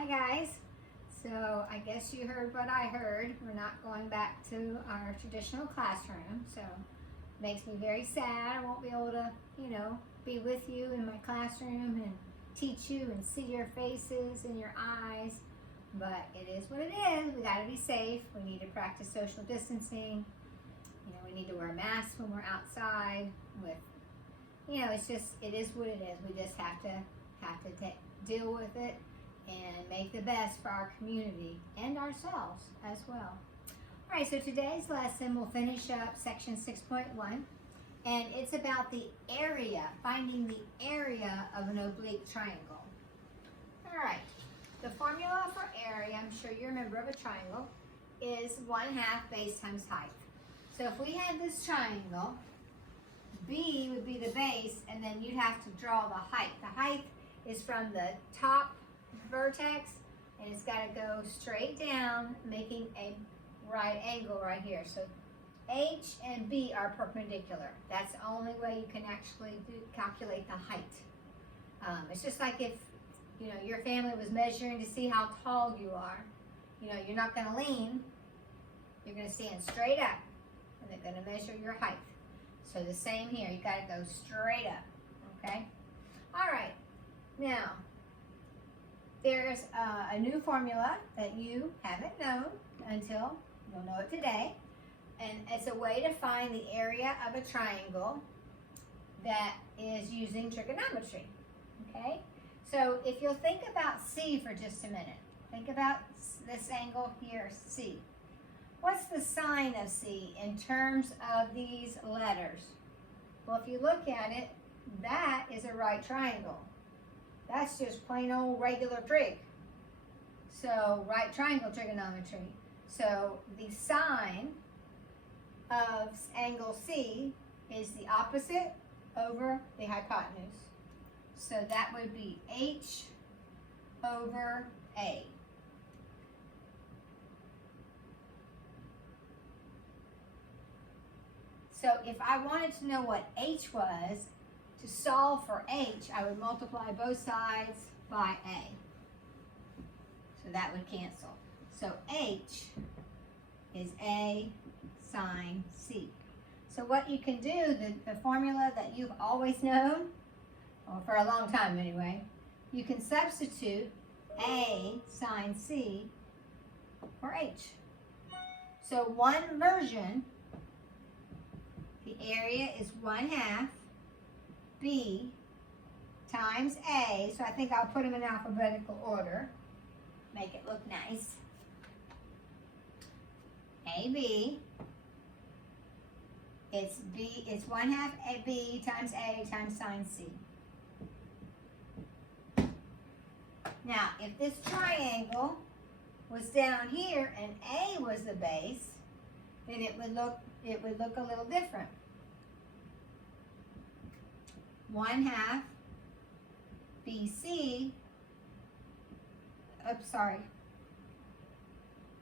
Hi guys. So I guess you heard what I heard. We're not going back to our traditional classroom. So it makes me very sad. I won't be able to, be with you in my classroom and teach you and see your faces and your eyes. But it is what it is. We gotta be safe. We need to practice social distancing. We need to wear masks when we're outside with, it is what it is. We just have to deal with it and make the best for our community and ourselves as well. All right, so today's lesson we'll finish up section 6.1, and it's about the area, finding the area of an oblique triangle. All right, the formula for area, I'm sure you remember, of a triangle, is 1/2 base times height. So if we had this triangle, B would be the base, and then you'd have to draw the height. The height is from the top vertex, and it's got to go straight down, making a right angle right here. So H and B are perpendicular. That's the only way you can actually calculate the height. It's just like if your family was measuring to see how tall you are. You're not going to lean. You're going to stand straight up, and they're going to measure your height. So the same here. You got to go straight up. Okay. All right. Now, there's a new formula that you haven't known until you'll know it today. And it's a way to find the area of a triangle that is using trigonometry. Okay? So if you'll think about C for just a minute. Think about this angle here, C. What's the sign of C in terms of these letters? Well, if you look at it, that is a right triangle. That's just plain old regular trig. So right triangle trigonometry. So the sign of angle C is the opposite over the hypotenuse. So that would be H over A. So if I wanted to know what H was, to solve for H, I would multiply both sides by A. So that would cancel. So H is A sine C. So what you can do, the formula that you've always known, or for a long time anyway, you can substitute A sine C for H. So one version, the area is 1/2 B times A, so I think I'll put them in alphabetical order, make it look nice. AB, it's 1/2 B times A times sine C. Now, if this triangle was down here and A was the base, then it would look a little different. 1/2 BC, oops, sorry.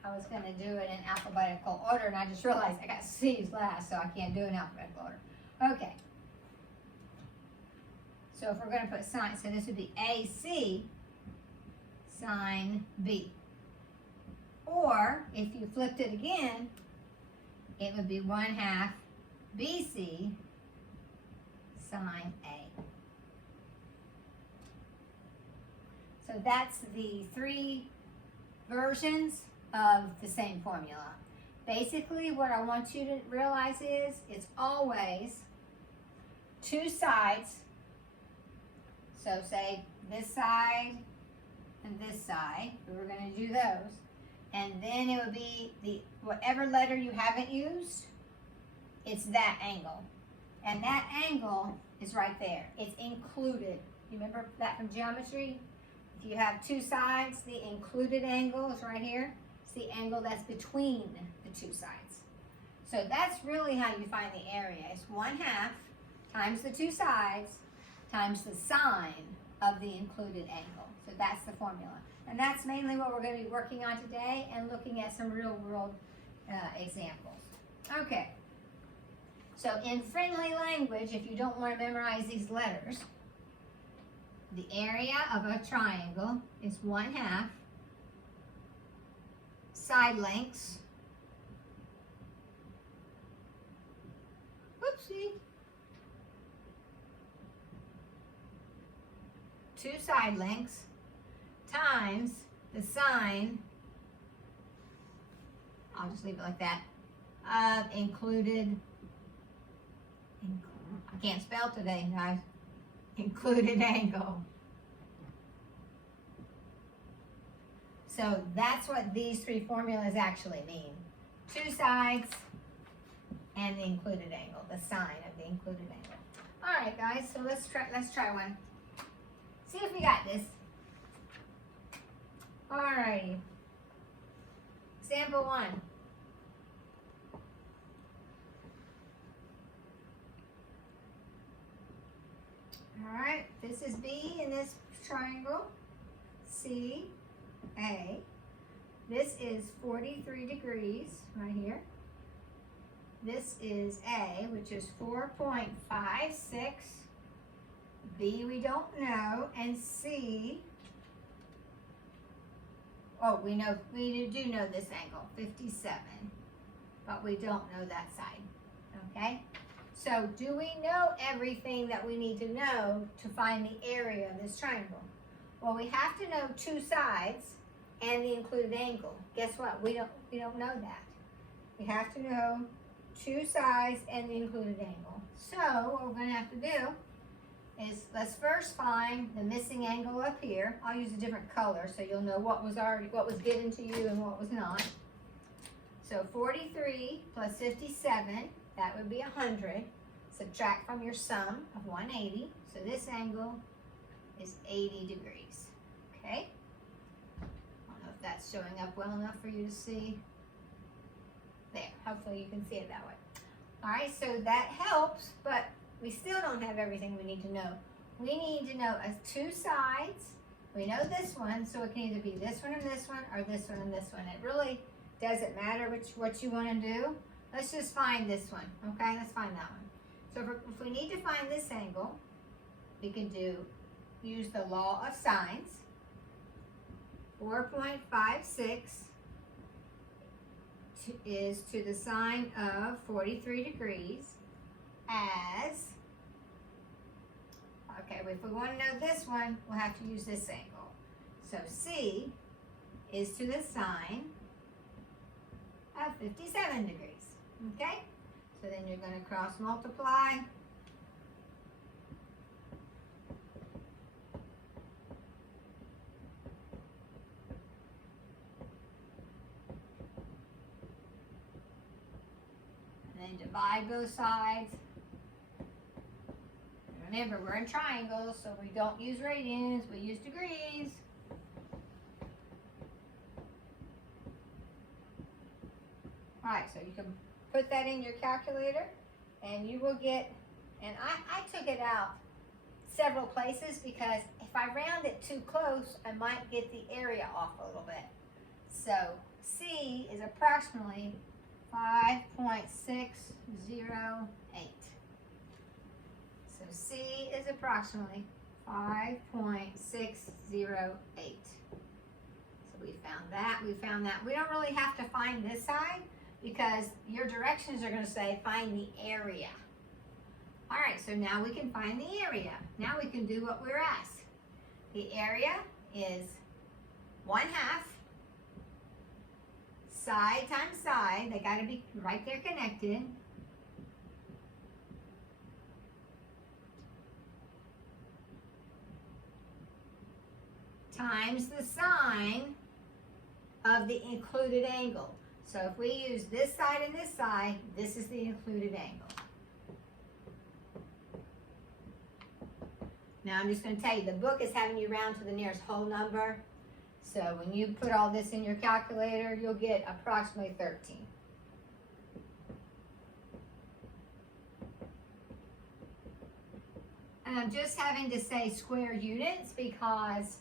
I was going to do it in alphabetical order, and I just realized I got C's last, so I can't do it in alphabetical order. Okay. So if we're going to put sine, so this would be AC sine B. Or, if you flipped it again, it would be 1/2 BC sine A. So that's the three versions of the same formula. Basically, what I want you to realize is it's always two sides. So say this side and this side. We're going to do those. And then it would be whatever letter you haven't used, it's that angle. And that angle is right there. It's included. You remember that from geometry? If you have two sides, the included angle is right here. It's the angle that's between the two sides. So that's really how you find the area. It's 1/2 times the two sides times the sine of the included angle. So that's the formula. And that's mainly what we're going to be working on today and looking at some real world examples. Okay. So in friendly language, if you don't want to memorize these letters, the area of a triangle is 1/2 side lengths. Whoopsie. 2 side lengths times the sine, I'll just leave it like that, of included, I can't spell today, guys, included angle. So that's what these 3 formulas actually mean. 2 sides and the included angle, the sine of the included angle. All right, guys, so let's try one. See if we got this. All righty. Example 1. All right, this is B in this triangle, C, A. This is 43 degrees right here. This is A, which is 4.56. B we don't know, and C, oh, we do know this angle, 57, but we don't know that side, okay? So do we know everything that we need to know to find the area of this triangle? Well, we have to know 2 sides and the included angle. Guess what? We don't know that. We have to know 2 sides and the included angle. So what we're going to have to do is let's first find the missing angle up here. I'll use a different color so you'll know what was given to you and what was not. So 43 plus 57, that would be 100. Subtract from your sum of 180. So this angle is 80 degrees. Okay? I don't know if that's showing up well enough for you to see. There, hopefully you can see it that way. All right, so that helps, but we still don't have everything we need to know. We need to know 2 sides. We know this one, so it can either be this one and this one, or this one and this one. It really doesn't matter what you want to do. Let's just find this one, okay? Let's find that one. So if we need to find this angle, we can use the law of sines. 4.56 is to the sine of 43 degrees as, okay, if we want to know this one, we'll have to use this angle. So C is to the sine of 57 degrees, okay? So then you're going to cross multiply. And then divide both sides. Remember, we're in triangles, so we don't use radians, we use degrees. All right, so you can put that in your calculator, and you will get, and I took it out several places because if I round it too close, I might get the area off a little bit. So C is approximately 5.608. So C is approximately 5.608. So we found that. We don't really have to find this side because your directions are going to say find the area. All right, so now we can find the area. Now we can do what we're asked. The area is 1/2 side times side. They got to be right there connected. Times the sine of the included angle. So if we use this side and this side, this is the included angle. Now I'm just going to tell you, the book is having you round to the nearest whole number. So when you put all this in your calculator, you'll get approximately 13. And I'm just having to say square units because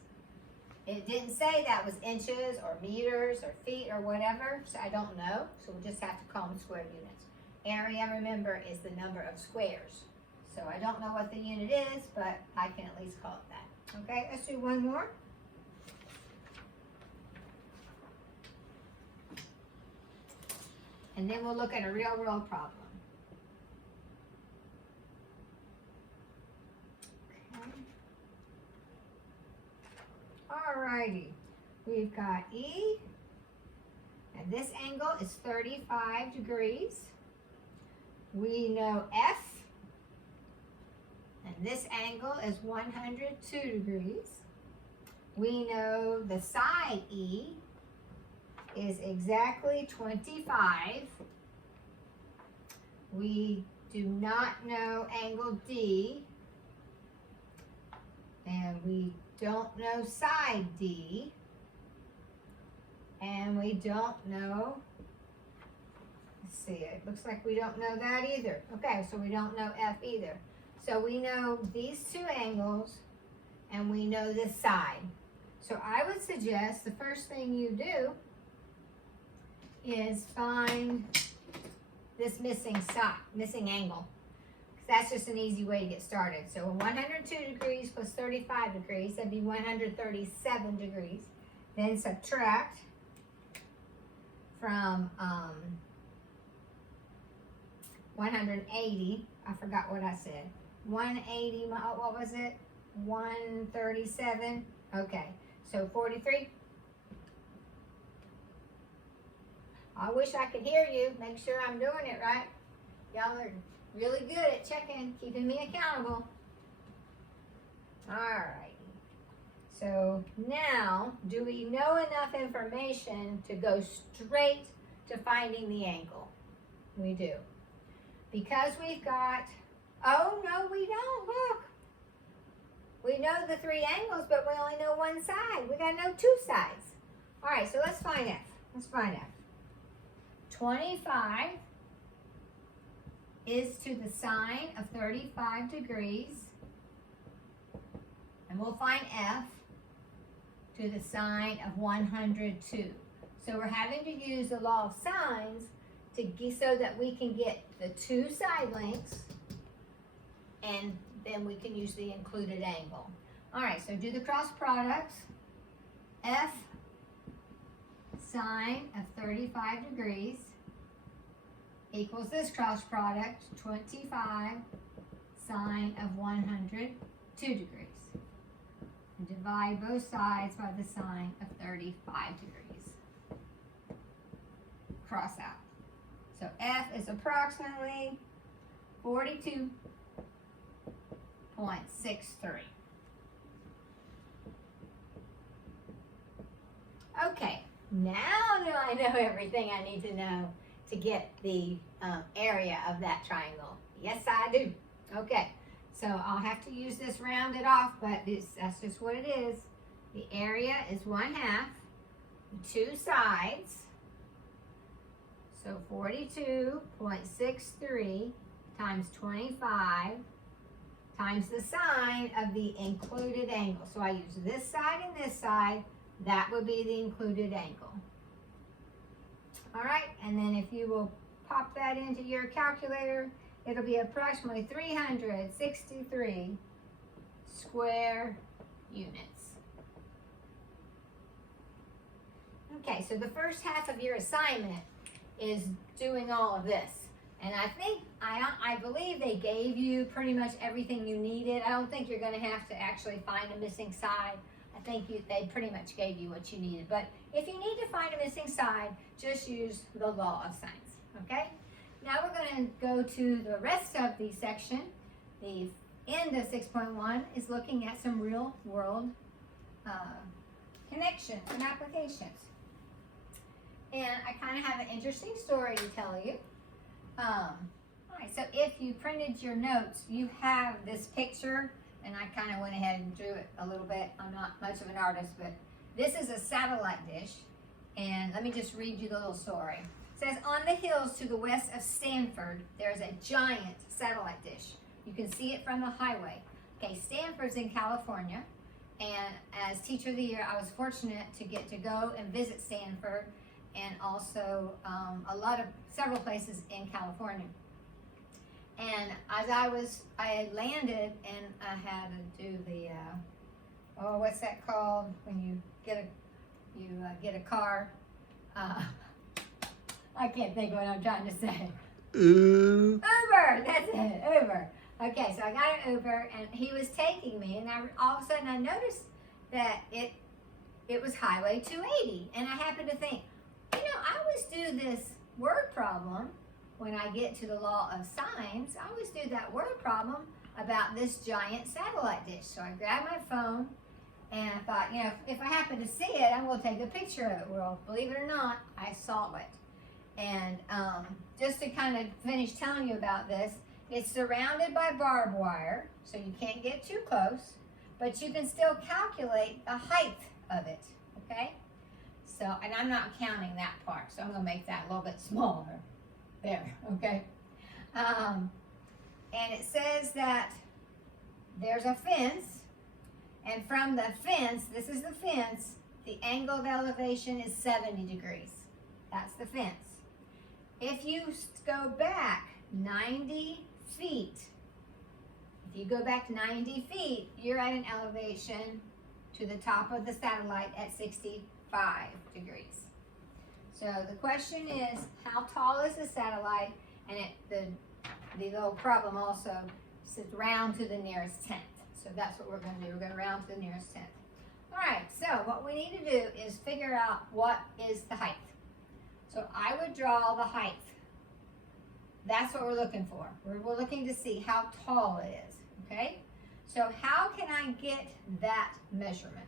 it didn't say that was inches or meters or feet or whatever, so I don't know. So we'll just have to call them square units. Area, remember, is the number of squares. So I don't know what the unit is, but I can at least call it that. Okay, let's do one more. and then we'll look at a real world problem. Alrighty, we've got E, and this angle is 35 degrees. We know F, and this angle is 102 degrees. We know the side E is exactly 25. We do not know angle D, and we don't know side D, and we don't know, let's see, it looks like we don't know that either. Okay, so we don't know F either. So we know these two angles, and we know this side. So I would suggest the first thing you do is find this missing angle. That's just an easy way to get started. So 102 degrees plus 35 degrees, that'd be 137 degrees. Then subtract from 180, I forgot what I said. 180, what was it? 137, okay. So 43. I wish I could hear you, make sure I'm doing it right. Y'all are really good at checking, keeping me accountable. All right. So now, do we know enough information to go straight to finding the angle? We do. Because we've got, oh no we don't, look. We know the three angles, but we only know one side. We gotta know two sides. All right, so let's find F. Let's find F. 25 is to the sine of 35 degrees. And we'll find F to the sine of 102. So we're having to use the law of sines to get, so that we can get the two side lengths, and then we can use the included angle. All right, so do the cross products. F sine of 35 degrees equals this cross product, 25 sine of 102 degrees. And divide both sides by the sine of 35 degrees. Cross out. So F is approximately 42.63. Okay, now do I know everything I need to know to get the area of that triangle? Yes, I do. Okay, so I'll have to use this rounded off, but that's just what it is. The area is 1/2, two sides, so 42.63 times 25 times the sine of the included angle. So I use this side and this side. That would be the included angle. All right, and then if you will pop that into your calculator, it'll be approximately 363 square units. Okay, so the first half of your assignment is doing all of this. And I believe they gave you pretty much everything you needed. I don't think you're going to have to actually find a missing side. I think they pretty much gave you what you needed. But if you need to find a missing side, just use the law of sines, okay? Now we're going to go to the rest of the section. The end of 6.1 is looking at some real world connections and applications. And I kind of have an interesting story to tell you. All right, so if you printed your notes, you have this picture, and I kind of went ahead and drew it a little bit. I'm not much of an artist, but this is a satellite dish. And let me just read you the little story. It says, on the hills to the west of Stanford, there's a giant satellite dish. You can see it from the highway. Okay, Stanford's in California. And as Teacher of the Year, I was fortunate to get to go and visit Stanford, and also several places in California. And as I had landed, and I had to do the, what's that called when you get a car? I can't think of what I'm trying to say. Uber. Uber, that's it, Uber. Okay, so I got an Uber, and he was taking me, and all of a sudden I noticed that it was Highway 280, and I happened to think, you know, I always do this word problem when I get to the law of signs. I always do that word problem about this giant satellite dish. So I grabbed my phone, and I thought, you know, if I happen to see it, I'm going to take a picture of it. Well, believe it or not, I saw it. And just to kind of finish telling you about this, it's surrounded by barbed wire, so you can't get too close, but you can still calculate the height of it, okay? So, and I'm not counting that part, so I'm going to make that a little bit smaller. There, okay? And it says that there's a fence, and from the fence, this is the fence, the angle of elevation is 70 degrees. That's the fence. If you go back 90 feet, if you go back 90 feet, you're at an elevation to the top of the satellite at 65 degrees. So the question is, how tall is the satellite? And the little problem also says round to the nearest tenth. So that's what we're going to do. We're going to round to the nearest tenth. All right, so what we need to do is figure out what is the height. So I would draw the height. That's what we're looking for. We're looking to see how tall it is, okay? So how can I get that measurement?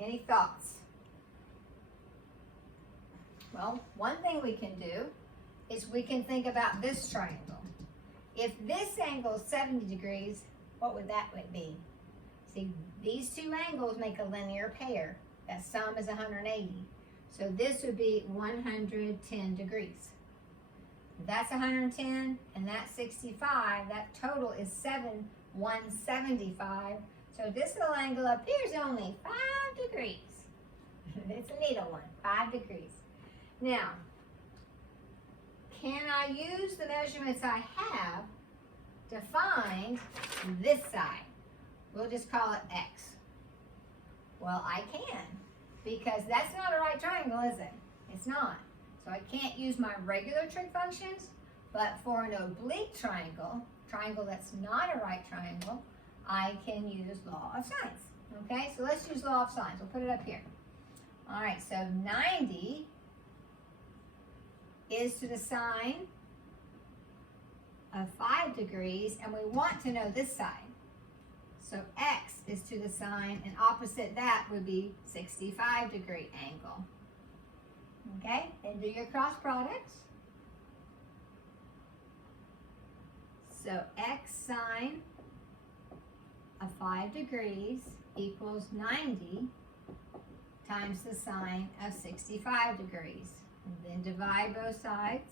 Any thoughts? Well, one thing we can do is we can think about this triangle. If this angle is 70 degrees, what would that be? See, these two angles make a linear pair. That sum is 180. So this would be 110 degrees. If that's 110 and that's 65, that total is 175. So this little angle up here is only 5 degrees. It's a needle one, 5 degrees. Now, can I use the measurements I have to find this side? We'll just call it X. Well, I can, because that's not a right triangle, is it? It's not. So I can't use my regular trig functions, but for an oblique triangle that's not a right triangle, I can use law of sines. Okay, so let's use law of sines. We'll put it up here. All right, so 90 is to the sine of 5 degrees, and we want to know this side. So X is to the sine, and opposite that would be 65 degree angle. Okay, and do your cross products. So X sine of 5 degrees equals 90 times the sine of 65 degrees. And then divide both sides.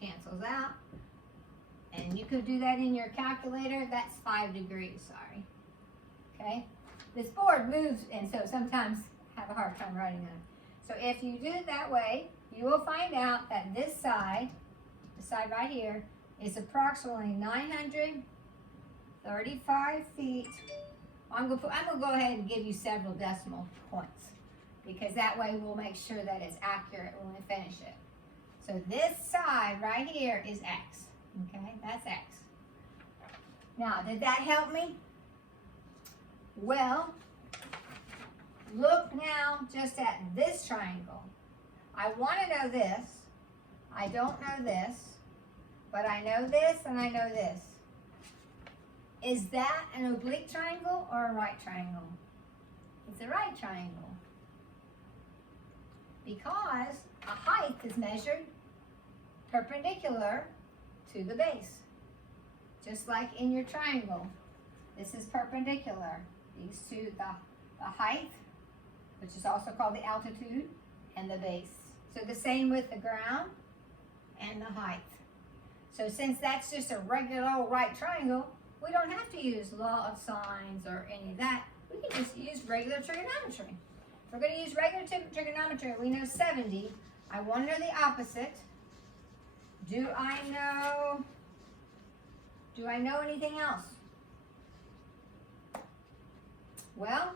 Cancels out. And you could do that in your calculator. That's 5 degrees, sorry. Okay? This board moves, and so sometimes I have a hard time writing on it. So if you do it that way, you will find out that this side, the side right here, is approximately 935 feet. I'm going to go ahead and give you several decimal points, because that way we'll make sure that it's accurate when we finish it. So this side right here is X. Okay, that's X. Now, did that help me? Well, look now just at this triangle. I want to know this. I don't know this, but I know this and I know this. Is that an oblique triangle or a right triangle? It's a right triangle, because a height is measured perpendicular to the base. Just like in your triangle, this is perpendicular. These two, the height, which is also called the altitude, and the base. So the same with the ground and the height. So since that's just a regular old right triangle, we don't have to use law of sines or any of that. We can just use regular trigonometry. If we're going to use regular trigonometry, we know 70. I want to know the opposite. Do I know anything else? Well,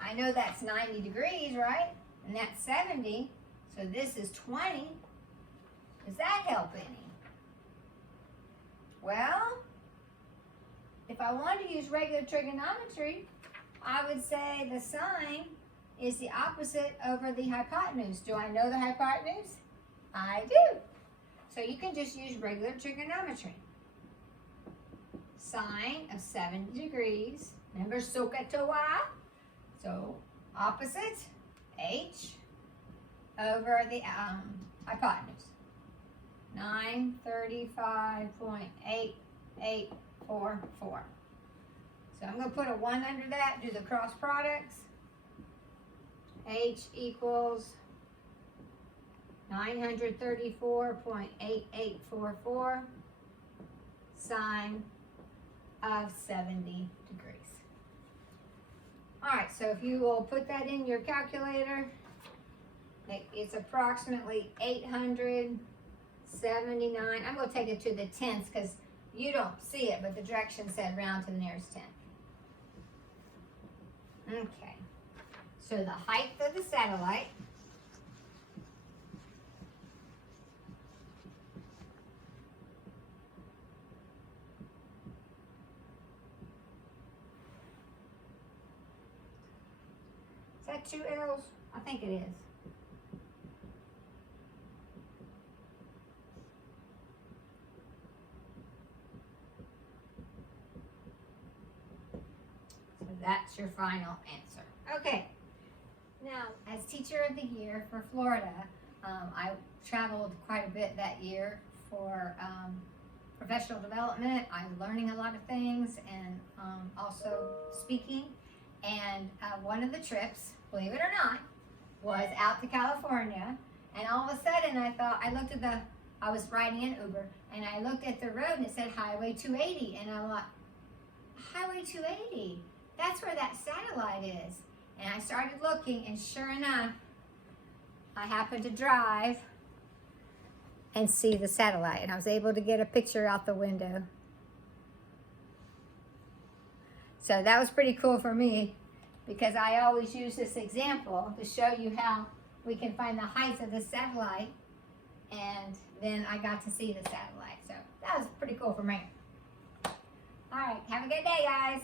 I know that's 90 degrees, right? and that's 70, so this is 20. Does that help any? Well, if I wanted to use regular trigonometry, I would say the sine is the opposite over the hypotenuse. Do I know the hypotenuse? I do. So you can just use regular trigonometry. Sine of 70 degrees. Remember SOHCAHTOA? So opposite, h, over the hypotenuse. 935.8844. So I'm going to put a 1 under that, do the cross products. H equals 934.8844 sine of 70 degrees. All right, so if you will put that in your calculator, it's approximately 879. I'm going to take it to the tenths because you don't see it, but the direction said round to the nearest tenth. Okay, so the height of the satellite is that 2 L's? I think it is. So that's your final answer. Okay. Now, as Teacher of the Year for Florida, I traveled quite a bit that year for professional development. I was learning a lot of things and also speaking. And one of the trips, believe it or not, was out to California. And all of a sudden I was riding in Uber, and I looked at the road and it said Highway 280. And I'm like, Highway 280? That's where that satellite is. And I started looking, and sure enough, I happened to drive and see the satellite. And I was able to get a picture out the window. So that was pretty cool for me, because I always use this example to show you how we can find the heights of the satellite. And then I got to see the satellite. So that was pretty cool for me. All right, have a good day, guys.